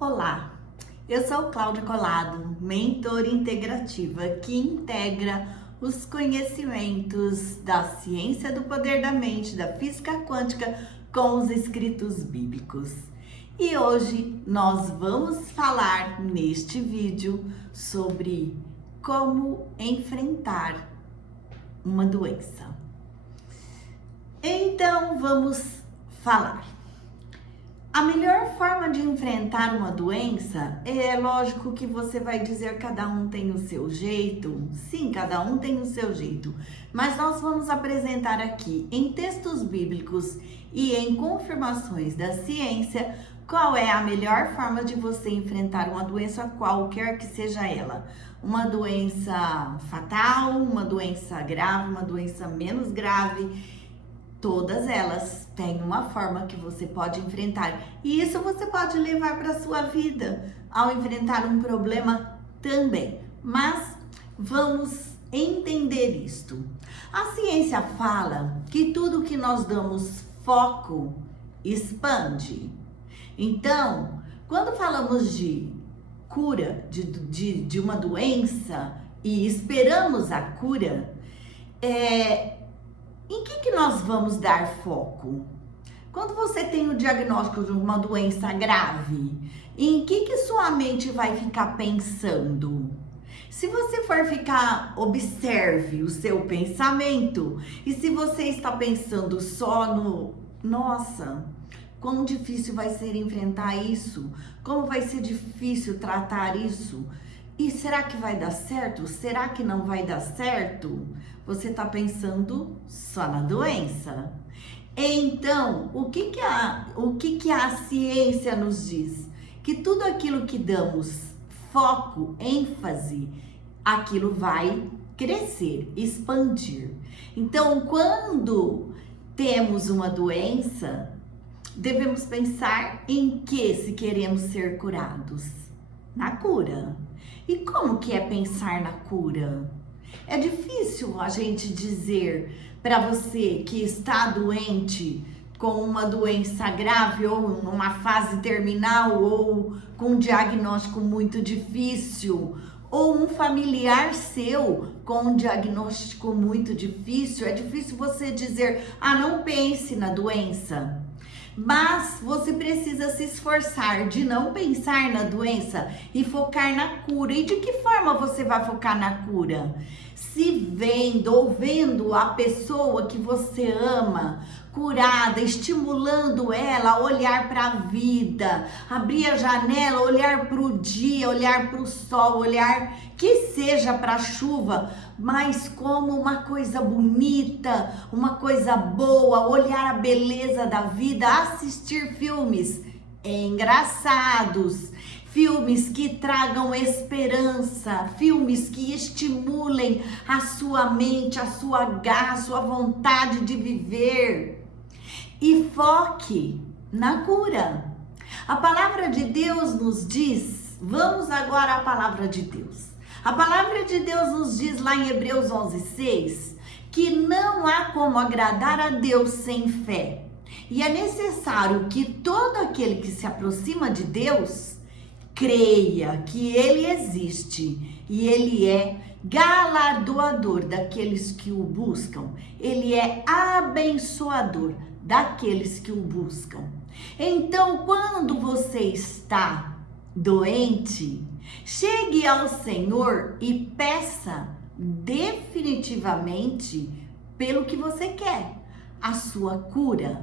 Olá, eu sou Cláudia Colado, mentora integrativa que integra os conhecimentos da ciência do poder da mente, da física quântica com os escritos bíblicos. E hoje nós vamos falar neste vídeo sobre como enfrentar uma doença. Então vamos falar. A melhor forma de enfrentar uma doença é lógico que você vai dizer cada um tem o seu jeito. Sim, cada um tem o seu jeito. Mas nós vamos apresentar aqui em textos bíblicos e em confirmações da ciência qual é a melhor forma de você enfrentar uma doença qualquer que seja ela. Uma doença fatal, uma doença grave, uma doença menos grave. Todas elas têm uma forma que você pode enfrentar. E isso você pode levar para a sua vida ao enfrentar um problema também. Mas vamos entender isto. A ciência fala que tudo que nós damos foco expande. Então, quando falamos de cura de uma doença e esperamos a cura, em que nós vamos dar foco? Quando você tem o diagnóstico de uma doença grave, em que sua mente vai ficar pensando? Se você for ficar, observe o seu pensamento. E se você está pensando só no, nossa, quão difícil vai ser enfrentar isso? Como vai ser difícil tratar isso? E será que vai dar certo? Será que não vai dar certo? Você está pensando só na doença. Então, o que a ciência nos diz? Que tudo aquilo que damos foco, ênfase, aquilo vai crescer, expandir. Então, quando temos uma doença, devemos pensar em que se queremos ser curados? Na cura. E como que é pensar na cura? É difícil a gente dizer para você que está doente com uma doença grave ou numa fase terminal ou com um diagnóstico muito difícil ou um familiar seu com um diagnóstico muito difícil. É difícil você dizer, não pense na doença. Mas você precisa se esforçar de não pensar na doença e focar na cura. E de que forma você vai focar na cura? Se vendo ou vendo a pessoa que você ama curada, estimulando ela a olhar para a vida, abrir a janela, olhar para o dia, olhar para o sol, olhar que seja para a chuva, mas como uma coisa bonita, uma coisa boa, olhar a beleza da vida, assistir filmes engraçados, filmes que tragam esperança, filmes que estimulem a sua mente, a sua garra, a sua vontade de viver. E foque na cura. A palavra de Deus nos diz, vamos agora à palavra de Deus. A palavra de Deus nos diz lá em Hebreus 11:6, que não há como agradar a Deus sem fé. E é necessário que todo aquele que se aproxima de Deus creia que Ele existe e Ele é galardoador daqueles que o buscam. Ele é abençoador daqueles que o buscam. Então, quando você está doente, chegue ao Senhor e peça definitivamente pelo que você quer, a sua cura.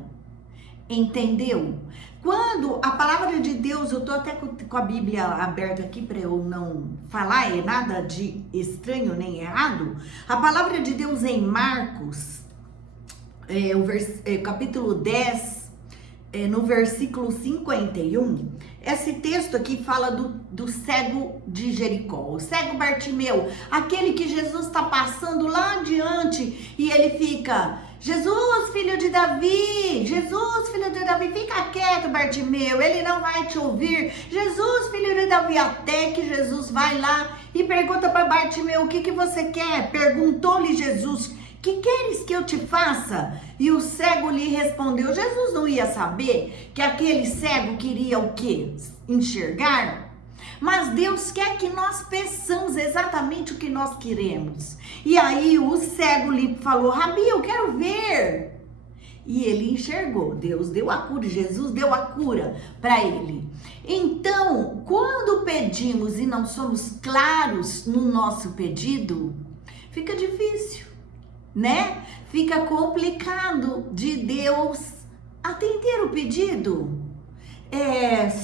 Entendeu? Quando a palavra de Deus, eu tô até com a Bíblia aberta aqui para eu não falar nada de estranho nem errado. A palavra de Deus em Marcos, capítulo 10, no versículo 51, esse texto aqui fala do cego de Jericó, o cego Bartimeu, aquele que Jesus está passando lá adiante e ele fica, Jesus, filho de Davi, Jesus, filho de Davi, fica quieto, Bartimeu, ele não vai te ouvir. Jesus, filho de Davi, até que Jesus vai lá e pergunta para Bartimeu, o que você quer? Perguntou-lhe Jesus, que queres que eu te faça? E o cego lhe respondeu. Jesus não ia saber que aquele cego queria o quê? Enxergar? Mas Deus quer que nós peçamos exatamente o que nós queremos. E aí o cego lhe falou: Rabi, eu quero ver. E ele enxergou. Deus deu a cura, Jesus deu a cura para ele. Então, quando pedimos e não somos claros no nosso pedido, fica difícil, né? Fica complicado de Deus atender o pedido.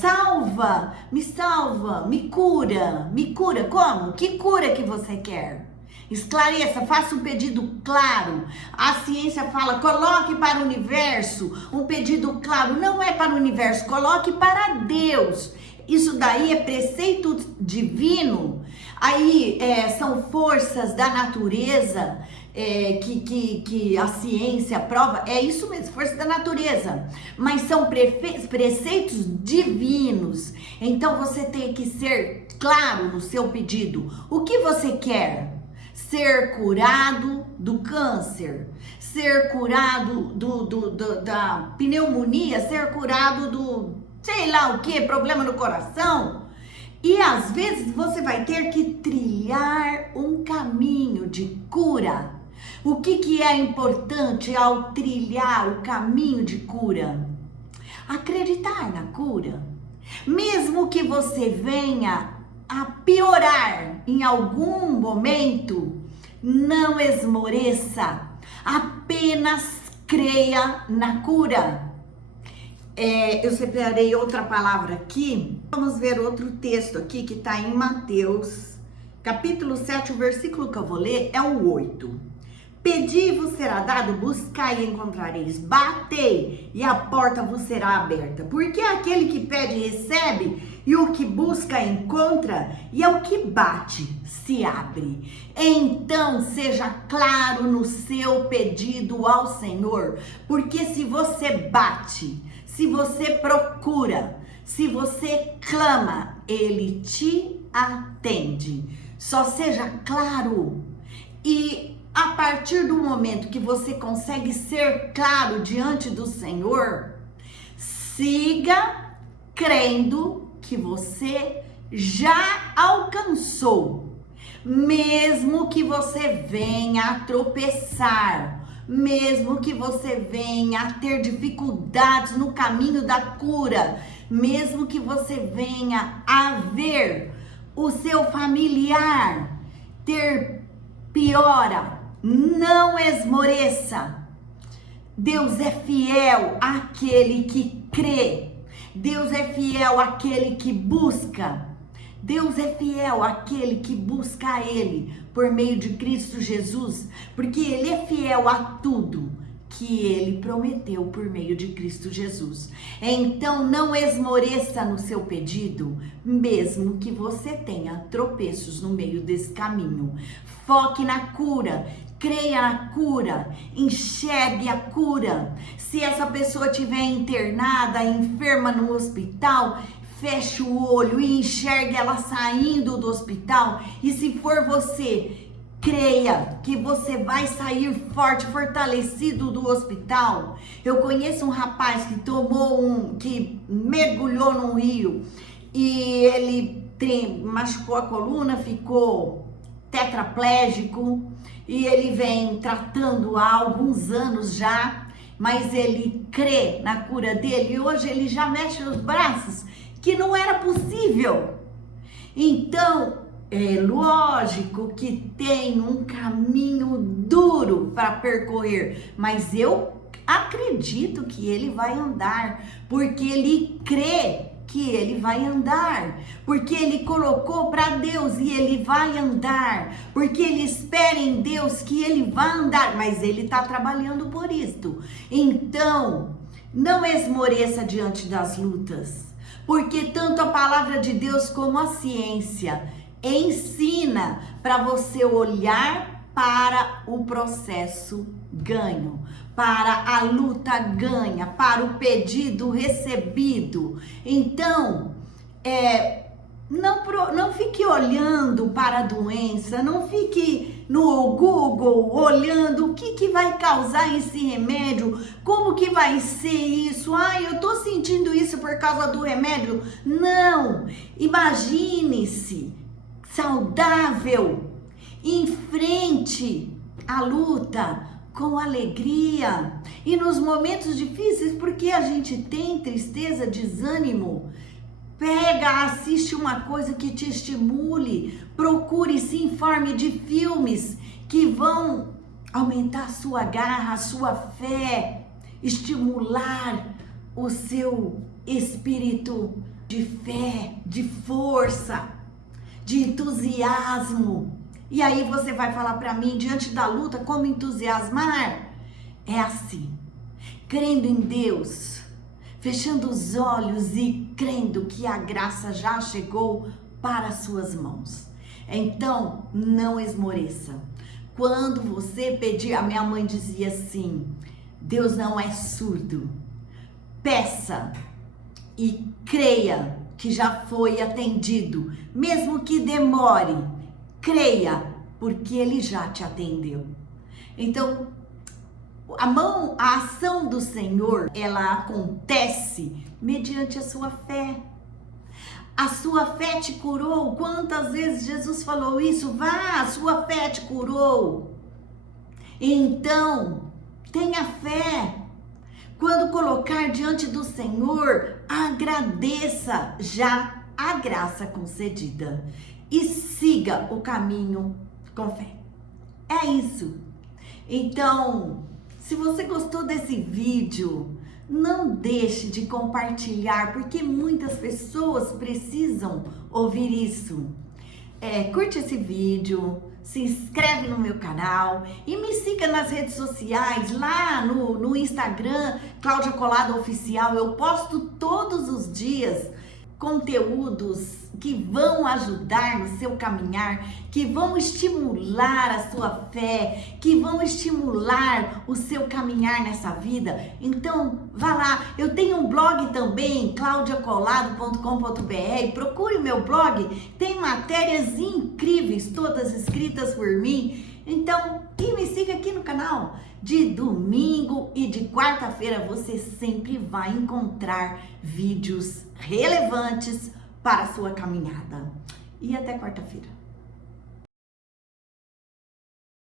Salva, me cura, como? Que cura que você quer? Esclareça, faça um pedido claro. A ciência fala, coloque para o universo um pedido claro. Não é para o universo, coloque para Deus. Isso daí é preceito divino. Aí são forças da natureza que a ciência prova. É isso mesmo, força da natureza. Mas são preceitos divinos. Então você tem que ser claro no seu pedido. O que você quer? Ser curado do câncer, ser curado da pneumonia, ser curado do sei lá o que, problema no coração. E às vezes você vai ter que trilhar um caminho de cura. O que é importante ao trilhar o caminho de cura? Acreditar na cura. Mesmo que você venha a piorar em algum momento, não esmoreça, apenas creia na cura. Eu separei outra palavra aqui, vamos ver outro texto aqui que está em Mateus, capítulo 7, o versículo que eu vou ler é o 8. Pedi e vos será dado, buscai e encontrareis, batei e a porta vos será aberta. Porque aquele que pede recebe, e o que busca encontra, e ao que bate se abre. Então seja claro no seu pedido ao Senhor, porque se você bate, se você procura, se você clama, Ele te atende. Só seja claro. E a partir do momento que você consegue ser claro diante do Senhor, siga crendo que você já alcançou. Mesmo que você venha a tropeçar, mesmo que você venha a ter dificuldades no caminho da cura, mesmo que você venha a ver o seu familiar ter piora, não esmoreça. Deus é fiel àquele que crê. Deus é fiel àquele que busca. Deus é fiel àquele que busca a Ele por meio de Cristo Jesus, porque Ele é fiel a tudo que Ele prometeu por meio de Cristo Jesus. Então não esmoreça no seu pedido, mesmo que você tenha tropeços no meio desse caminho. Foque na cura. Creia na cura, enxergue a cura. Se essa pessoa estiver internada, enferma no hospital, feche o olho e enxergue ela saindo do hospital. E se for você, creia que você vai sair forte, fortalecido do hospital. Eu conheço um rapaz que mergulhou num rio e ele machucou a coluna, ficou tetraplégico. E ele vem tratando há alguns anos já, mas ele crê na cura dele e hoje ele já mexe os braços, que não era possível. Então, é lógico que tem um caminho duro para percorrer, mas eu acredito que ele vai andar, porque ele crê que ele vai andar, porque ele colocou para Deus e ele vai andar, porque ele espera em Deus que ele vai andar, mas ele está trabalhando por isto. Então, não esmoreça diante das lutas, porque tanto a palavra de Deus como a ciência ensina para você olhar para o processo ganho, para a luta ganha, para o pedido recebido. Então, Não fique olhando para a doença, não fique no Google olhando o que vai causar esse remédio, como que vai ser isso, eu tô sentindo isso por causa do remédio. Não, imagine-se saudável, enfrente a luta com alegria e nos momentos difíceis, porque a gente tem tristeza, desânimo. Pega, assiste uma coisa que te estimule, procure, se informe de filmes que vão aumentar a sua garra, a sua fé, estimular o seu espírito de fé, de força, de entusiasmo. E aí você vai falar para mim, diante da luta, como entusiasmar? É assim, crendo em Deus, fechando os olhos e crendo que a graça já chegou para as suas mãos. Então, não esmoreça. Quando você pedir, a minha mãe dizia assim, Deus não é surdo. Peça e creia que já foi atendido, mesmo que demore. Creia, porque Ele já te atendeu. Então, a ação do Senhor, ela acontece mediante a sua fé. A sua fé te curou. Quantas vezes Jesus falou isso? Vá, a sua fé te curou. Então, tenha fé. Quando colocar diante do Senhor, agradeça já a graça concedida e siga o caminho com fé. É isso. Então, se você gostou desse vídeo, não deixe de compartilhar, porque muitas pessoas precisam ouvir isso. Curte esse vídeo, se inscreve no meu canal e me siga nas redes sociais, lá no Instagram, Cláudia Collado Oficial. Eu posto todos os dias conteúdos que vão ajudar no seu caminhar, que vão estimular a sua fé, que vão estimular o seu caminhar nessa vida. Então, vá lá. Eu tenho um blog também, claudiacolado.com.br. Procure o meu blog, tem matérias incríveis, todas escritas por mim. Então, e me siga aqui no canal. De domingo e de quarta-feira você sempre vai encontrar vídeos relevantes para a sua caminhada. E até quarta-feira.